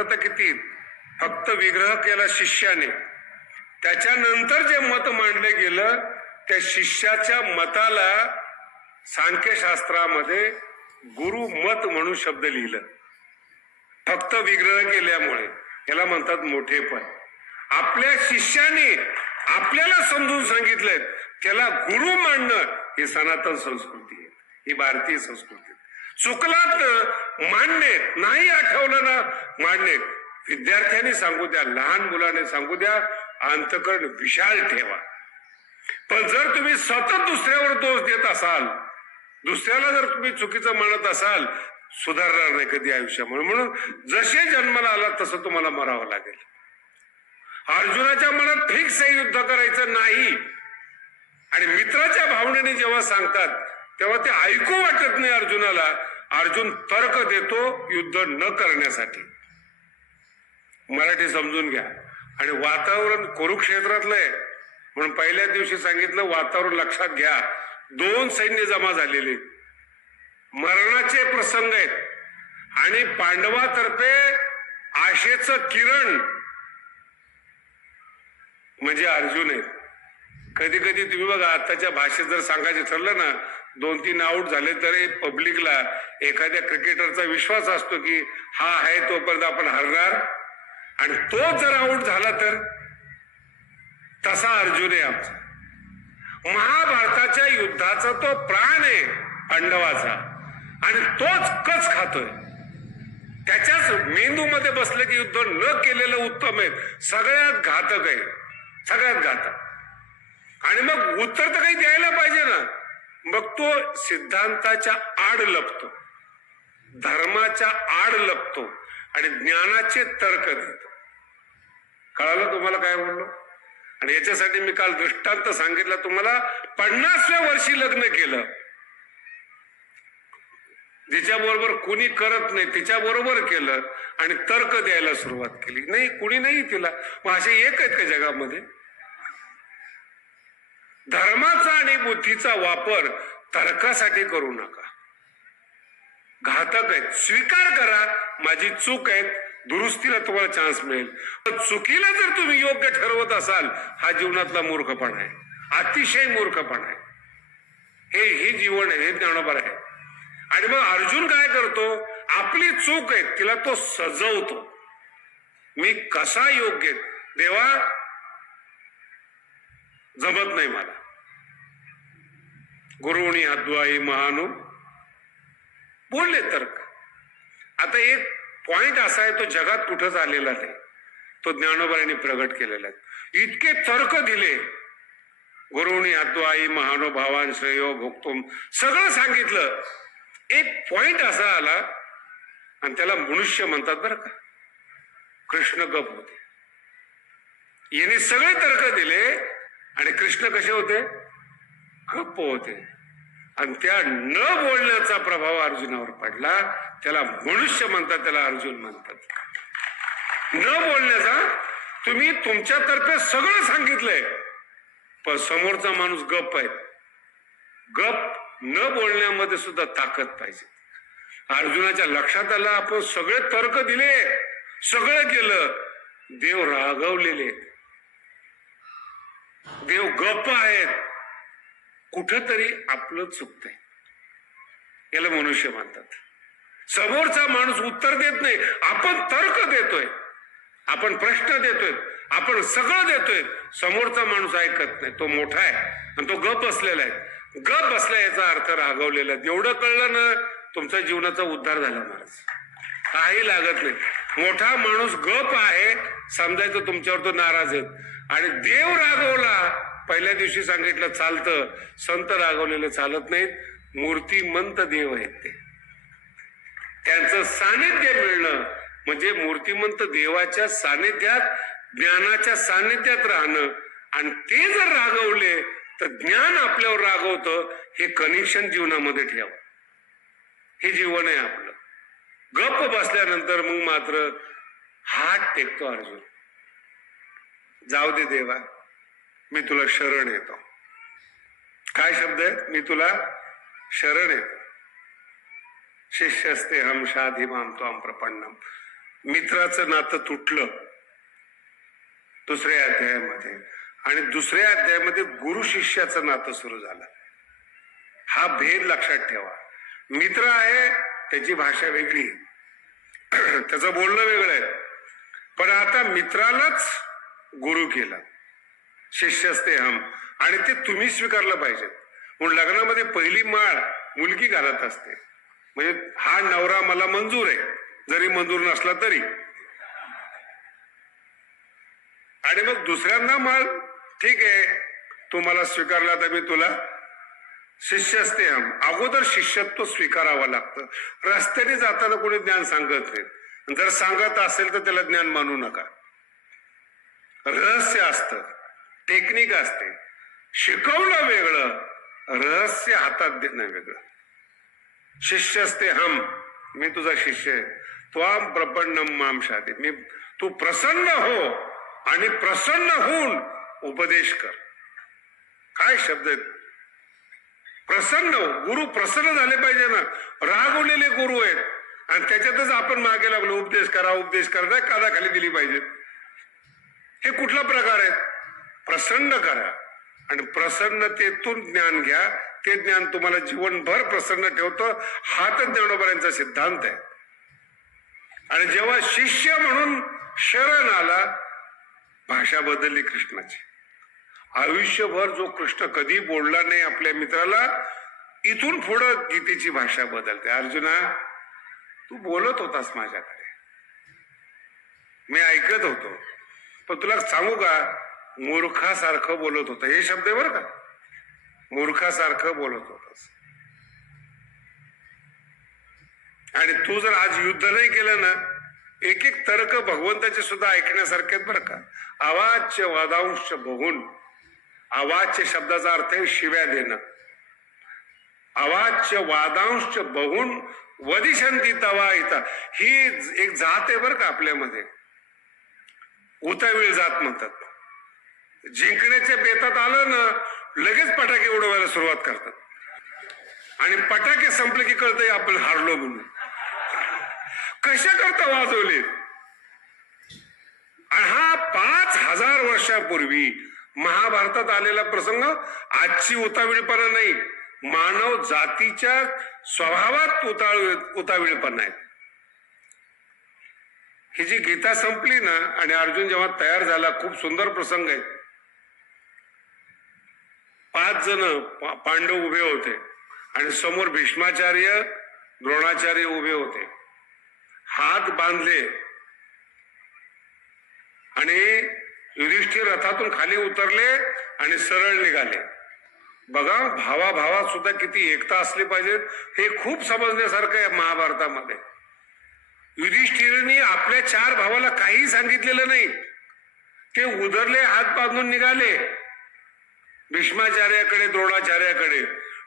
मत किती? फक्त विग्रह केला शिष्याने, त्याच्यानंतर जे मत मांडले गेलं त्या शिष्याच्या मताला सांख्यशास्त्रामध्ये गुरु मत म्हणून शब्द लिहिलं. फक्त विग्रह केल्यामुळे याला म्हणतात मोठेपण. आपल्या शिष्याने आपल्याला समजून सांगितलंय त्याला गुरु मानणं ही सनातन संस्कृती आहे, ही भारतीय संस्कृती. चुकलात मान्य, नाही आठवलं ना मान्य. विद्यार्थ्यांनी सांगू द्या, लहान मुलाने सांगू द्या, अंतःकरण विशाल ठेवा. पण जर तुम्ही सतत दुसऱ्यावर दोष देत असाल, दुसऱ्याला जर तुम्ही चुकीचं म्हणत असाल, सुधारणार नाही कधी आयुष्यामुळे. म्हणून जसे जन्माला आला तसं तुम्हाला मरावं लागेल. अर्जुनाच्या मनात फिक्स आहे युद्ध करायचं नाही, आणि मित्राच्या भावनेने जेव्हा सांगतात तेव्हा ते ऐकू वाटत नाही अर्जुनाला. अर्जुन तर्क देतो युद्ध न करण्यासाठी. मराठी समजून घ्या. आणि वातावरण कुरुक्षेत्रातलं आहे म्हणून पहिल्या दिवशी सांगितलं वातावरण लक्षात घ्या. 2 सैन्य जमा झालेले, मरणाचे प्रसंग आहेत, आणि पांडवातर्फे आशेचं किरण म्हणजे अर्जुन आहेत. कधी कधी तुम्ही बघा, आताच्या भाषेत जर सांगायचं ठरलं ना, 2-3 आऊट झाले तरी पब्लिकला एखाद्या क्रिकेटरचा विश्वास असतो की हा आहे तोपर्यंत आपण हरणार, आणि तो जर आऊट झाला तर. तसा अर्जुन आहे आमचा. महाभारताच्या युद्धाचा तो प्राण आहे पांडवाचा, आणि तोच कच खातोय. त्याच्याच मेंदूमध्ये बसलं की युद्ध न केलेलं उत्तम आहे. सगळ्यात घातक आहे, सगळ्यात घातक. आणि मग उत्तर तर काही द्यायला पाहिजे ना. मग तो सिद्धांताच्या आड लपतो, धर्माच्या आड लपतो, आणि ज्ञानाचे तर्क देतो. कळालं तुम्हाला काय बोललो? आणि याच्यासाठी मी काल दृष्टांत सांगितलं तुम्हाला. 50व्या वर्षी लग्न केलं, जिच्या बरोबर कुणी करत नाही तिच्या बरोबर केलं, आणि तर्क द्यायला सुरुवात केली. नाही, कुणी नाही तिला. मग असे एक आहेत का जगामध्ये? धर्माचा आणि बुद्धीचा वापर तर्कासाठी करू नका, घातक आहेत. स्वीकार करा माझी चूक आहे, दुरुस्तीला तुम्हाला चान्स मिळेल. पण चुकीला जर तुम्ही योग्य ठरवत असाल, हा जीवनातला मूर्खपणा आहे, अतिशय मूर्खपणा आहे. हे जीवन आहे, हे ज्ञानोबा आहे. आणि मग अर्जुन काय करतो? आपली चूक आहे तिला तो सजवतो. मी कसा योग्य देवा, जमत नाही मला. गुरुनी अद्वाई महानू बोलले तर्क. आता एक पॉइंट असा आहे, तो जगात कुठंच आलेला नाही, तो ज्ञानोबांनी प्रगट केलेला आहे. इतके तर्क दिले, गुरुनी अद्वाई महानुभावान श्रेयो भोगतुम, सगळं सांगितलं. एक पॉइंट असा आला, आणि त्याला मनुष्य म्हणतात बरं का. कृष्ण गप होते. याने सगळे तर्क दिले, आणि कृष्ण कसे होते? गप्प होते. आणि त्या न बोलण्याचा प्रभाव अर्जुनावर पडला. त्याला मनुष्य म्हणतात, त्याला अर्जुन म्हणतात. न बोलण्याचा. तुम्ही तुमच्यातर्फे सगळं सांगितलंय, पण समोरचा माणूस गप्प आहे. गप न बोलण्यामध्ये सुद्धा ताकद पाहिजे. अर्जुनाच्या लक्षात आलं, आपण सगळे तर्क दिले, सगळं केलं, देव रागवलेले, देव गप्प आहेत, कुठंतरी आपलं चुकतंय. याला मनुष्य म्हणतात. समोरचा माणूस उत्तर देत नाही, आपण तर्क देतोय, आपण प्रश्न देतोय, आपण सगळं देतोय, समोरचा माणूस ऐकत नाही. तो मोठा आहे आणि तो गप बसलेला आहे. गप बसला याचा अर्थ रागवलेला. एवढं कळलं ना, तुमच्या जीवनाचा उद्धार झाला महाराज. काही लागत नाही. मोठा माणूस गप आहे समजायचं, तुमच्यावर तो नाराज आहे. आणि देव रागवला, पहिल्या दिवशी सांगितलं चालतं, संत रागवलेलं चालत नाहीत. मूर्तिमंत देव आहेत ते. त्यांचं सानिध्य मिळणं म्हणजे मूर्तिमंत देवाच्या सानिध्यात, ज्ञानाच्या सानिध्यात राहणं. आणि ते जर रागवले तर ज्ञान आपल्यावर रागवतं. हे कनेक्शन जीवनामध्ये ठेवा. हे जीवन आहे आपलं. गप्प बसल्यानंतर मग मात्र हात टेकतो अर्जुन. जाऊ दे देवा, मी तुला शरण येतो. काय शब्द आहे? मी तुला शरण येतो. शिष्यस्ते हम शाधी माम त्वाम प्रपन्नम. मित्राचं नातं तुटलं दुसऱ्या अध्यायामध्ये, आणि दुसऱ्या अध्यायामध्ये गुरु शिष्याचं नातं सुरू झालं. हा भेद लक्षात ठेवा. मित्र आहे, त्याची भाषा वेगळी, त्याचं बोलणं वेगळं आहे, पण आता मित्रालाच गुरु केला, शिष्यस्ते हम, आणि ते तुम्ही स्वीकारलं पाहिजे. म्हणून लग्नामध्ये पहिली माळ मुलगी घालत असते, म्हणजे हा नवरा मला मंजूर आहे, जरी मंजूर नसला तरी. आणि मग दुसऱ्यांदा माळ, ठीक आहे तू मला स्वीकारला तर मी तुला शिष्यस्ते हम. अगोदर शिष्यत्व स्वीकारावं लागतं. रस्त्याने जाताना कोणी ज्ञान सांगत नाही, जर सांगत असेल तर त्याला ज्ञान मानू नका. रहस्य असतं, टेक्निक असते, शिकवलं वेगळं, रहस्य हातात देणं वेगळं. शिष्यस्ते हम, मी तुझा शिष्य आहे. त्वाम प्रपन्नम माम शादी, मी, तू प्रसन्न हो आणि प्रसन्न होऊन उपदेश कर. काय शब्द आहेत, प्रसन्न. गुरु प्रसन्न झाले पाहिजे ना. रागवलेले गुरु आहेत आणि त्याच्यातच आपण मागे लागलो, उपदेश करा उपदेश करा, कानाखाली दिली पाहिजे. हे कुठला प्रकार आहे? प्रसन्न करा आणि प्रसन्नतेतून ज्ञान घ्या. ते ज्ञान तुम्हाला जीवनभर प्रसन्न ठेवतं. हा तर ज्ञानोबांचा सिद्धांत आहे. आणि जेव्हा शिष्य म्हणून शरण आला, भाषा बदलली कृष्णाची. आयुष्यभर जो कृष्ण कधी बोलला नाही आपल्या मित्राला, इथून पुढं गीतेची भाषा बदलते. अर्जुना, तू बोलत होतास माझ्याकडे, मी ऐकत होतो, पण तुला सांगू का, मूर्खासारखं बोलत होता. हे शब्द आहे बरं का, मूर्खासारखं बोलत होतास. आणि तू जर आज युद्ध नाही केलं ना, एक एक तर्क भगवंताचे सुद्धा ऐकण्यासारखे आहेत बरं का. आवाच्य वादांश बघून, आवाच्य शब्दाचा अर्थ आहे शिव्या देणं. आवाच्य वादांश बघून वदिशंती तवा इता, ही एक जात आहे बरं का आपल्यामध्ये, उतावीळ जात म्हणतात. जिंकण्याच्या बेतात आलं ना, लगेच पटाके उडवायला सुरुवात करतात, आणि पटाके संपले की कळतंय आपण हारलो म्हणून. कशा करता वाजवले? आणि हा 5000 वर्षापूर्वी महाभारतात आलेला प्रसंग. आजची उतावीळपणा नाही, मानव जातीच्या स्वभावात उतावीळपणा आहे. ही जी गीता संपली ना, आणि अर्जुन जेव्हा तयार झाला, खूप सुंदर प्रसंग आहे. 5 जण पांडव उभे होते आणि समोर भीष्माचार्य, द्रोणाचार्य उभे होते. हात बांधले आणि युधिष्ठिर रथातून खाली उतरले आणि सरळ निघाले. बघा, भावाभावात सुद्धा किती एकता असली पाहिजे. हे खूप समजण्यासारखं आहे महाभारतामध्ये. युधिष्ठिरने आपल्या 4 भावाला काही सांगितलेलं नाही, ते उधरले, हात बांधून निघाले भीष्माचार्याकडे, द्रोणाचार्याकडे.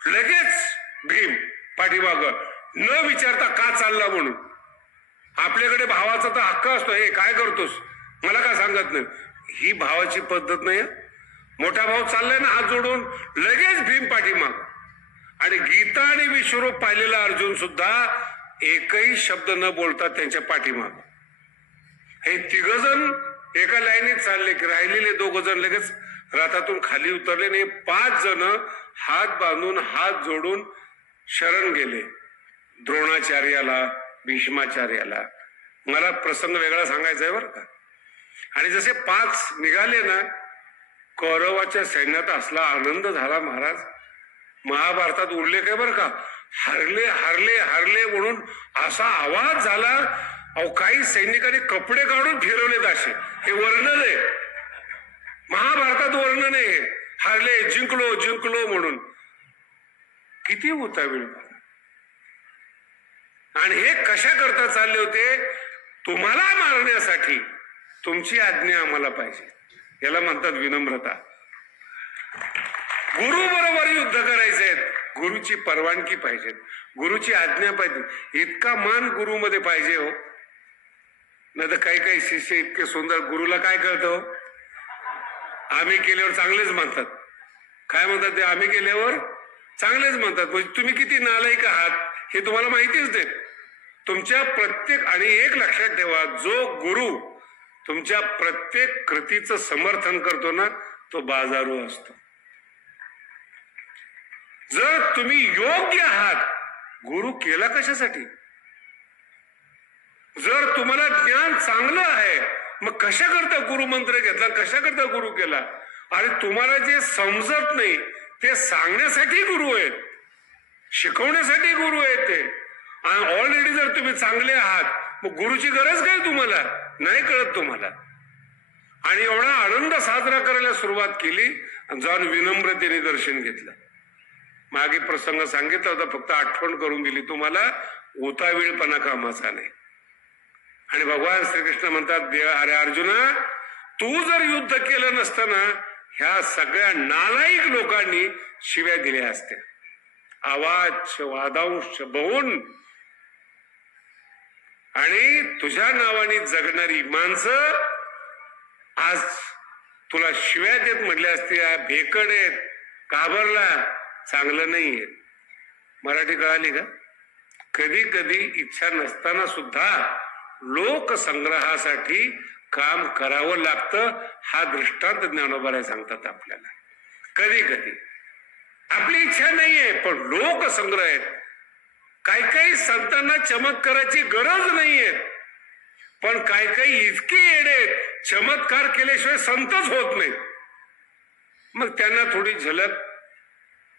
लगेच भीम पाठीमाग, न विचारता का चालला म्हणून. आपल्याकडे भावाचा तर हक्क असतो, हे काय करतोस, मला का सांगत नाही. ही भावाची पद्धत नाही. मोठा भाऊ चाललाय ना हात जोडून, लगेच भीम पाठीमाग. आणि गीता आणि विश्वरूप पाहिलेला अर्जुन सुद्धा एकही शब्द न बोलता त्यांच्या पाठीमाग. हे 3 जण एका लाईनीत चालले की राहिलेले 2 जण लगेच रथातून खाली उतरले. नाही, 5 जण हात बांधून, हात जोडून शरण गेले द्रोणाचार्याला, भीष्माचार्याला. मला प्रसंग वेगळा सांगायचा आहे बरं का. आणि जसे 5 निघाले ना, कौरवाच्या सैन्यात असला आनंद झाला महाराज. महाभारतात उल्लेख आहे बरं का, हरले हरले हरले म्हणून असा आवाज झाला. अहो, काही सैनिकांनी कपडे काढून फिरवलेत असे. हे वर्णन आहे महाभारतात, वर्णन आहे. हरले, जिंकलो जिंकलो म्हणून. किती उतावीळ. आणि हे कशा करता चालले होते? तुम्हाला मारण्यासाठी. तुमची आज्ञा आम्हाला पाहिजे. याला म्हणतात विनम्रता. गुरु बरोबर युद्ध करायचे, गुरुची परवानगी पाहिजे, गुरुची आज्ञा पाहिजे. इतका मान गुरुमध्ये पाहिजे हो. नाही तर काही काही शिष्य इतके सुंदर, गुरुला काय कळतं, आम्ही केल्यावर चांगलेच म्हणतात. काय म्हणतात ते? आम्ही केल्यावर चांगलेच म्हणतात. म्हणजे तुम्ही किती नालायक आहात हे तुम्हाला माहितीच नाही. तुमच्या प्रत्येक, आणि एक लक्षात ठेवा, जो गुरु तुमच्या प्रत्येक कृतीचं समर्थन करतो ना तो बाजारू असतो. जर तुम्ही योग्य आहात, गुरु केला कशासाठी? जर तुम्हाला ज्ञान चांगलं आहे, मग कशा करता गुरु मंत्र घेतला, कशा करता गुरु केला? आणि तुम्हाला जे समजत नाही ते सांगण्यासाठी गुरु आहेत, शिकवण्यासाठी गुरु आहेत ते. ऑलरेडी जर तुम्ही चांगले आहात, मग गुरुची गरज काय तुम्हाला? नाही कळत तुम्हाला. आणि एवढा आनंद साजरा करायला सुरुवात केली, जाऊन विनम्रतेने दर्शन घेतलं. मागे प्रसंग सांगितला होता, फक्त आठवण करून दिली तुम्हाला. उतावीळपणा कामाचा नाही. आणि भगवान श्रीकृष्ण म्हणतात, अरे अर्जुना, तू जर युद्ध केलं नसतं ना, ह्या सगळ्या नालायक लोकांनी शिव्या दिल्या असत्या. आवाज वादांश बहून, आणि तुझ्या नावाने जगणारी माणसं आज तुला शिव्या देत म्हटल्या असत्या, भेकड आहेत, घाबरला, चांगलं नाहीये. मराठी कळाली का? कधी कधी इच्छा नसताना सुद्धा लोकसंग्रहासाठी काम करावं लागतं. हा दृष्टांत ज्ञानोबा सांगतात आपल्याला. कधी कधी आपली इच्छा नाहीये, पण लोकसंग्रह आहेत. काही काही संतांना चमत्काराची गरज नाहीये, पण काही काही इतके येडे, चमत्कार केल्याशिवाय संतच होत नाही. मग त्यांना थोडी झलक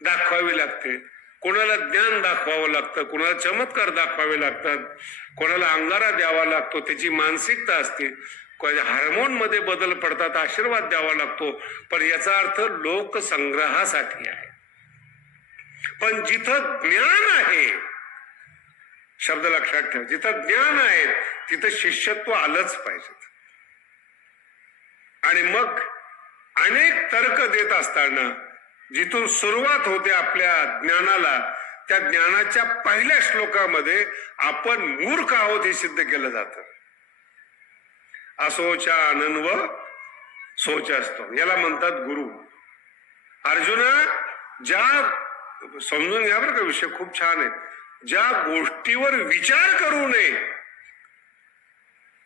दाखवावी लागते. कोणाला ज्ञान दाखवावं लागतं, कोणाला चमत्कार दाखवावे लागतात, कोणाला अंगारा द्यावा लागतो, त्याची मानसिकता असते. हार्मोन मध्ये बदल पडतात, आशीर्वाद द्यावा लागतो. पण याचा अर्थ लोकसंग्रहासाठी आहे. पण जिथं ज्ञान आहे, शब्द लक्षात ठेवा, जिथं ज्ञान आहे तिथं शिष्यत्व आलंच पाहिजे. आणि मग अनेक तर्क देत असताना जिथून सुरुवात होते आपल्या ज्ञानाला, त्या ज्ञानाच्या पहिल्या श्लोकामध्ये आपण मूर्ख आहोत हे सिद्ध केलं जातं. असोचा अनन्व सोच असतो, याला म्हणतात गुरु. अर्जुना, ज्या, समजून घ्या बरं का, विषय खूप छान आहे. ज्या गोष्टीवर विचार करू नये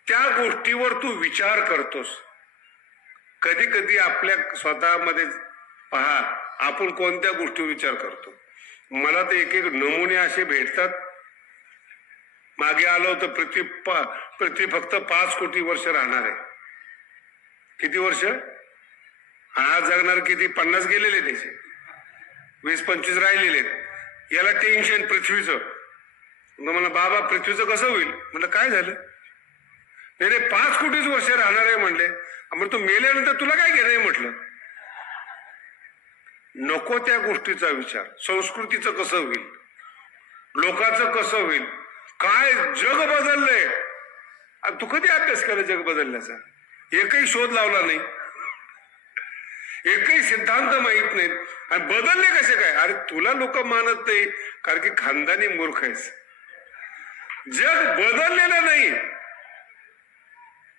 त्या गोष्टीवर तू विचार करतोस. कधी कधी आपल्या स्वतःमध्ये पहा, आपण कोणत्या गोष्टीवर विचार करतो. मला तर एक एक नमुने असे भेटतात. मागे आलो होतं, पृथ्वी फक्त 5 कोटी वर्ष राहणार आहे. किती वर्ष? आज जगणार किती? 50 गेलेले, त्याचे 20-25 राहिलेले. याला टेन्शन पृथ्वीचं. मला बाबा पृथ्वीचं कसं होईल? म्हणलं काय झालं? नाही रे, 5 कोटीच वर्ष राहणार आहे म्हणले. मग तू मेल्यानंतर तुला काय घेणं आहे म्हटलं. नको त्या गोष्टीचा विचार. संस्कृतीचं कसं होईल, लोकांचं कसं होईल, काय जग बदललंय. तू कधी अभ्यास केला जग बदलण्याचा? एकही शोध लावला नाही, एकही सिद्धांत माहित नाहीत. आणि बदलले कसे काय? अरे तुला लोक मानत नाही कारण की खानदानी मूर्ख आहेस. जग बदललेलं नाही,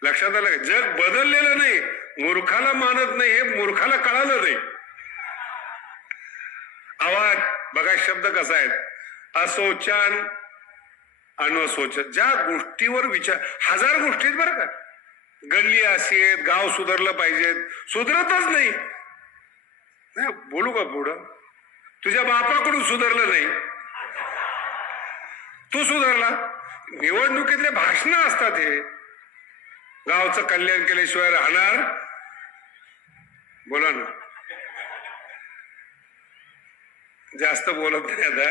लक्षात आलं का? जग बदललेलं नाही, मूर्खाला मानत नाही हे मूर्खाला कळालं नाही. आवाज बघा, शब्द कसा आहे, असोचान अनसोच. ज्या गोष्टीवर विचार, 1000 गोष्टी आहेत बरं का. गल्ली अशी आहेत, गाव सुधारलं पाहिजेत, सुधरतच नाही. बोलू का पुढं? तुझ्या बापाकडून सुधारलं नाही, तू सुधारला. निवडणुकीतले भाषण असतात हे, गावचं कल्याण केल्याशिवाय राहणार. बोला ना, जास्त बोलत नाही आता,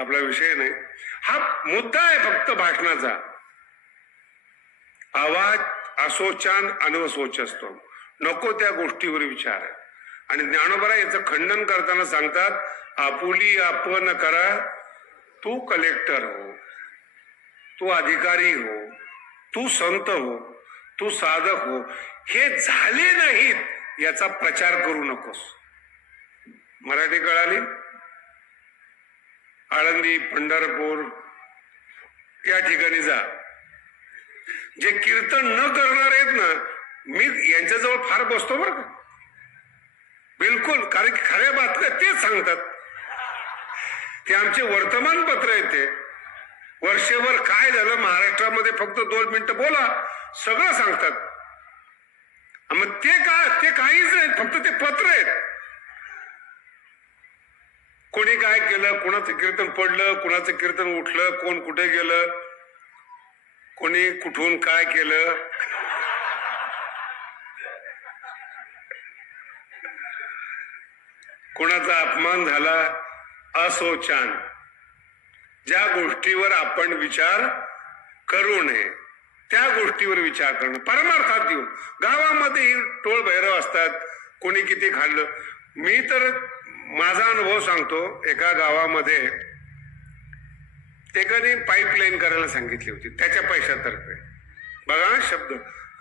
आपला विषय नाही. हा मुद्दा आहे फक्त भाषणाचा. आवाज असोचान अनवसोच असतो, नको त्या गोष्टीवर विचार आहे. आणि ज्ञानोबा याचं खंडन करताना सांगतात, आपुली आपण करा, तू कलेक्टर हो, तू अधिकारी हो, तू संत हो, तू साधक हो. हे झाले नाहीत याचा प्रचार करू नकोस. मराठी कळाली? आळंदी, पंढरपूर या ठिकाणी जा. जे कीर्तन न करणार आहेत ना, मी यांच्याजवळ फार बसतो बरं का, बिलकुल. कारण की खऱ्या बातम्या तेच सांगतात. ते आमचे वर्तमानपत्र आहेत ते. वर्षभर काय झालं महाराष्ट्रामध्ये फक्त 2 मिनिटं बोला, सगळं सांगतात. मग ते काहीच नाही, फक्त ते पत्र आहेत. कोणी काय केलं, कोणाचं कीर्तन पडलं, कोणाचं कीर्तन उठलं, कोण कुठे गेलं, कोणी कुठून काय केलं. कोणाचा अपमान झाला, असोचान. ज्या गोष्टीवर आपण विचार करू नये त्या गोष्टीवर विचार करणं, परमार्थात देऊन. गावामध्ये टोळ भैरव असतात, कोणी किती खाल्लं. मी तर माझा अनुभव सांगतो. एका गावामध्ये एकाने पाईपलाईन करायला सांगितली होती त्याच्या पैशातर्फे. बघा ना शब्द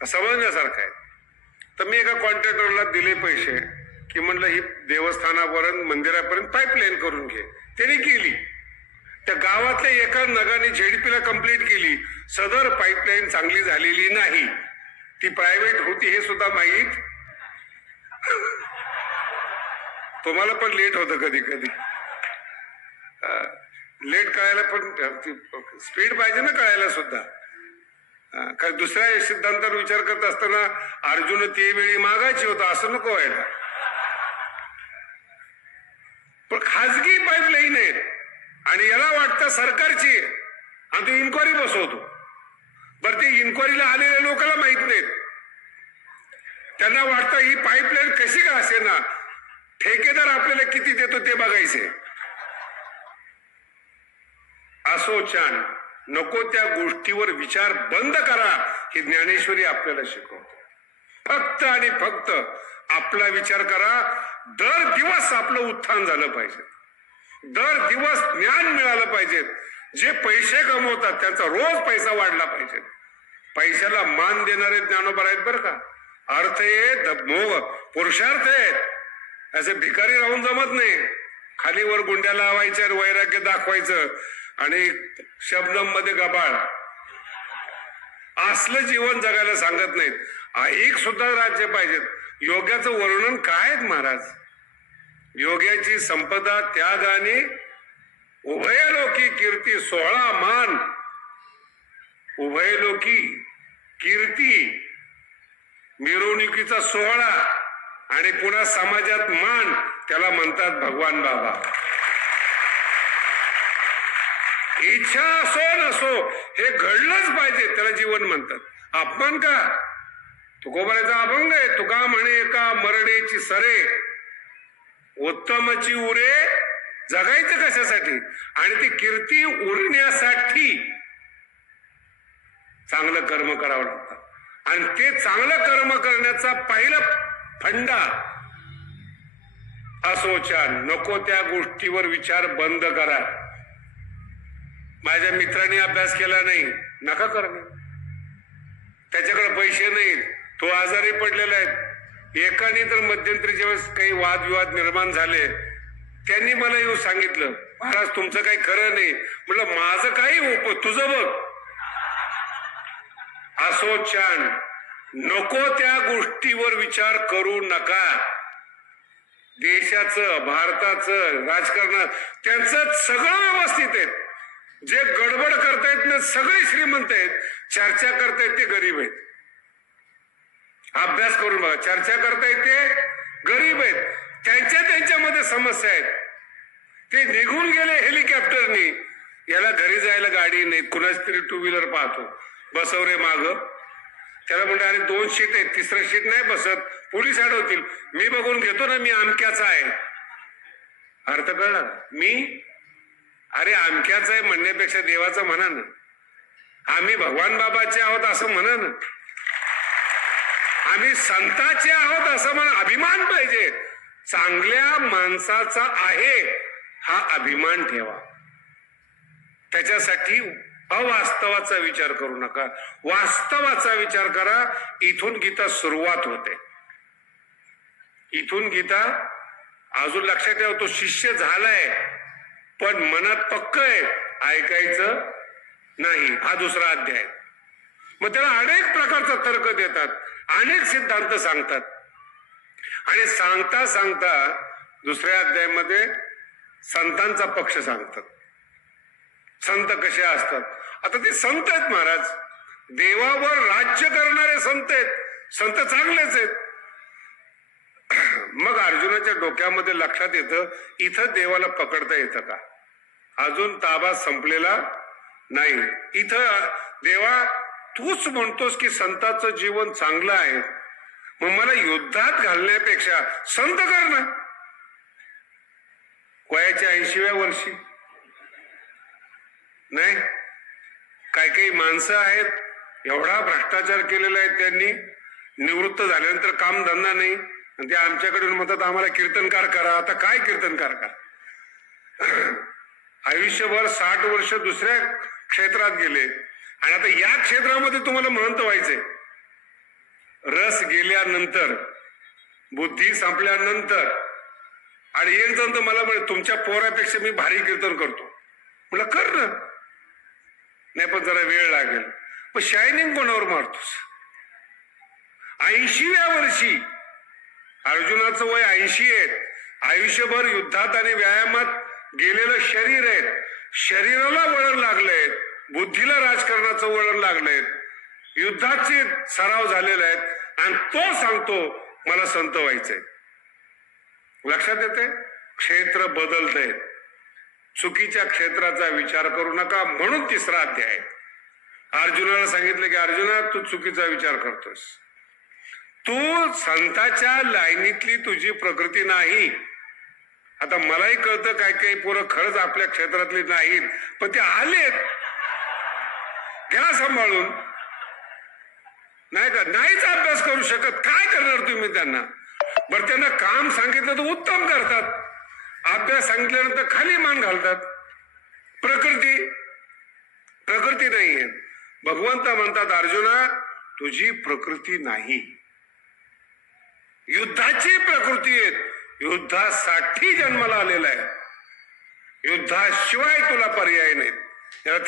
समजण्यासारखा आहे. तर मी एका कॉन्ट्रॅक्टरला दिले पैसे की म्हणलं ही देवस्थानापर्यंत मंदिरापर्यंत पाईपलाईन करून घे. त्याने केली. त्या गावातल्या एका नगाने झेडपीला कंप्लीट केली. सदर पाईपलाईन चांगली झालेली नाही, ती प्रायव्हेट होती हे सुद्धा माहीत. तुम्हाला पण लेट होतं कधी कधी. लेट कळायला पण स्पीड पाहिजे ना कळायला सुद्धा. काय दुसऱ्या सिद्धांतावर विचार करत असताना अर्जुन ते वेळी मागायची होता असं नको व्हायला. पण खाजगी पाईपलाईन आहेत आणि याला वाटतं सरकारची, आणि तो इन्क्वायरी बसवतो. बरं ते इन्क्वायरीला आलेल्या लोकांना माहित नाहीत. त्यांना वाटतं ही पाईपलाईन कशी का असे ना, ठेकेदार आपल्याला किती देतो ते बघायचे. असोचान, नको त्या गोष्टीवर विचार बंद करा, हे ज्ञानेश्वरी आपल्याला शिकवतो. फक्त आणि फक्त आपला विचार करा. दर दिवस आपलं उत्थान झालं पाहिजे, दर दिवस ज्ञान मिळालं पाहिजे. जे पैसे कमवतात त्यांचा रोज पैसा वाढला पाहिजे. पैशाला मान देणारे ज्ञानोबा आहेत बरं का. अर्थ आहे मोह, पुरुषार्थ आहेत. असे भिकारी राहून जमत नाही. खाली वर गुंड्या लावायच्या, वैराग्य दाखवायचं आणि शब्दम मध्ये गबाळ, असलं जीवन जगायला सांगत नाहीत. एक सुद्धा राज्य पाहिजेत. योग्याचं वर्णन काय महाराज. योग्याची संपदा त्याग आणि उभयलोकी कीर्ती, 16 मान. उभयलोकी कीर्ती, मिरवणुकीचा सोहळा आणि पुन्हा समाजात मान, त्याला म्हणतात भगवान बाबा. इच्छा असो नसो हे घडलंच पाहिजे, त्याला जीवन म्हणतात. अपमान का? तुकोबाराचा अभंग आहे. तुका म्हणे का मरणेची सरे, उत्तमची उरे जगायचं कशासाठी. आणि ती कीर्ती उरण्यासाठी चांगलं कर्म करावं लागतं. आणि ते चांगलं कर्म करण्याचा पहिला फंडा असोचान, नको त्या गोष्टीवर विचार बंद करा. माझ्या मित्रांनी अभ्यास केला नाही, नका करणे. त्याच्याकडे पैसे नाहीत, तो आजारी पडलेला आहे. एकाने तर मध्यंतरी जेव्हा काही वादविवाद निर्माण झाले, त्यांनी मला येऊन सांगितलं, महाराज तुमचं काही खरं नाही. म्हटलं माझं काही तुझं बघ. असोचान, नको त्या गोष्टीवर विचार करू नका. देशाचं, भारताचं राजकारण त्यांचं सगळं व्यवस्थित आहे. जे गडबड करतायत ना सगळे श्रीमंत आहेत, चर्चा करतायत ते गरीब आहेत. अभ्यास करून बघा, चर्चा करतायत ते गरीब आहेत. त्यांच्यामध्ये समस्या आहेत. ते निघून गेले हेलिकॉप्टरनी, याला घरी जायला गाडी नाही, कुणाच तरी 2 व्हीलर पाहतो, बसवरे माग. त्याला म्हणतो अरे 2 सीट आहेत, 3रं सीट नाही बसत, पोलीस अडवतील. मी बघून घेतो ना, मी आमक्याचा आहे. अर्थ कळला? मी अरे आमक्याचा आहे म्हणण्यापेक्षा देवाचं म्हणा ना, आम्ही भगवान बाबाचे आहोत असं म्हणा ना, आम्ही संताचे आहोत असं म्हणा. अभिमान पाहिजे. चांगल्या माणसाचा आहे हा अभिमान ठेवा. त्याच्यासाठी अवास्तवाचा विचार करू नका, वास्तवाचा विचार करा. इथून गीता सुरुवात होते. इथून गीता अजून लक्षात ठेवा, तो शिष्य झालाय पण मनात पक्क आहे, ऐकायचं नाही. हा 2रा अध्याय. मग त्याला अनेक प्रकारचा तर्क देतात, अनेक सिद्धांत सांगतात. आणि सांगता सांगता 2ऱ्या अध्यायामध्ये संतांचा पक्ष सांगतात. संत कसे असतात. आता ते संत आहेत महाराज, देवावर राज्य करणारे संत आहेत, संत चांगलेच आहेत. मग अर्जुनाच्या डोक्यामध्ये लक्षात येतं, इथं देवाला पकडता येतं का? अजून ताबा संपलेला नाही. इथं देवा तूच म्हणतोस की संताचं जीवन चांगलं आहे, मग मला युद्धात घालण्यापेक्षा संत कर ना. वयाच्या 80व्या वर्षी नाही, काही माणसं आहेत एवढा भ्रष्टाचार केलेला आहे त्यांनी, निवृत्त झाल्यानंतर काम धंदा नाही, आणि ते आमच्याकडून म्हणतात आम्हाला कीर्तनकार करा. आता काय कीर्तनकार करा? आयुष्यभर 60 वर्ष दुसऱ्या क्षेत्रात गेले आणि आता या क्षेत्रामध्ये तुम्हाला महंत व्हायचंय. रस गेल्यानंतर, बुद्धी संपल्यानंतर, आणि एक जण तर मला म्हणे तुमच्या पोरापेक्षा मी भारी कीर्तन करतो. म्हटलं कर ना, नाही पण जरा वेळ लागेल. पण शायनिंग कोणावर मारतोस? 80व्या वर्षी, अर्जुनाचं वय 80 आहे, आयुष्यभर युद्धात आणि व्यायामात गेलेलं शरीर आहे, शरीराला वळण लागलंय, बुद्धीला राजकारणाचं वळण लागलंय, युद्धाचे सराव झालेले आहेत, आणि तो सांगतो मला संत व्हायचंय. लक्षात येते? क्षेत्र बदलतंय. चुकीच्या क्षेत्राचा विचार करू नका, म्हणून 3रा अध्याय अर्जुनाला सांगितलं की अर्जुना तू चुकीचा विचार करतोस, तू संताच्या लाईनीतली तुझी प्रकृती नाही. आता मलाही कळतं काही पोरं खरंच आपल्या क्षेत्रातली नाहीत, पण ते आलेत, घ्या सांभाळून. नाही का? नाहीच अभ्यास करू शकत, काय करणार तुम्ही त्यांना? बरं, त्यांना काम सांगितलं तर उत्तम करतात, अभ्यास सांगितल्यानंतर खाली मान घालतात. प्रकृती नाहीये. भगवंत म्हणतात अर्जुना तुझी प्रकृती नाही, युद्धाची प्रकृती आहे. युद्धासाठी जन्माला आलेला आहे, युद्धाशिवाय तुला पर्याय नाही. त्याला